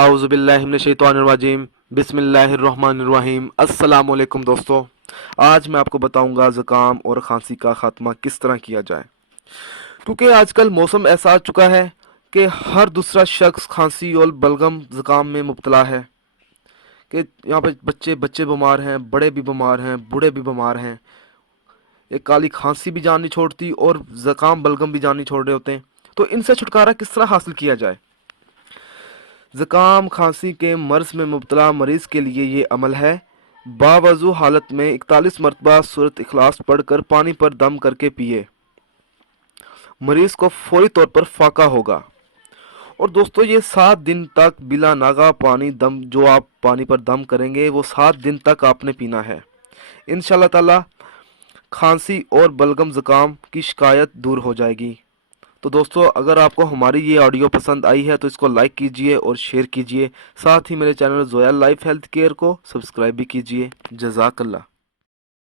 आउज़ु बिल्लाहि मिनश शैतानिर रजीम बिस्मिल्लाहिर्रहमानिर्रहीम। अस्सलाम वालेकुम दोस्तों, आज मैं आपको बताऊंगा ज़ुकाम और खांसी का ख़ात्मा किस तरह किया जाए। क्योंकि आजकल मौसम ऐसा आ चुका है कि हर दूसरा शख्स खांसी और बलगम ज़ुकाम में मुब्तला है। कि यहाँ पे बच्चे बच्चे बीमार हैं, बड़े भी बीमार हैं, बूढ़े भी बीमार हैं। एक काली खांसी भी जान नहीं छोड़ती और ज़ुकाम बलगम भी जान नहीं छोड़ रहे होते हैं। तो इनसे छुटकारा किस तरह हासिल किया जाए। ज़ुकाम खांसी के मर्ज़ में मुब्तला मरीज़ के लिए ये अमल है। बावजू हालत में 41 मरतबा सूरत इखलास पढ़कर पानी पर दम करके पिए। मरीज़ को फौरी तौर पर फाका होगा। और दोस्तों, ये 7 दिन तक बिला नागा पानी दम जो आप पानी पर दम करेंगे वो 7 दिन तक आपने पीना है। इंशाल्लाह ताला खांसी और बलगम ज़ुकाम की शिकायत दूर हो जाएगी। तो दोस्तों, अगर आपको हमारी ये ऑडियो पसंद आई है तो इसको लाइक कीजिए और शेयर कीजिए। साथ ही मेरे channel Zoya life health care को सब्सक्राइब भी कीजिए। जज़ाकल्लाह।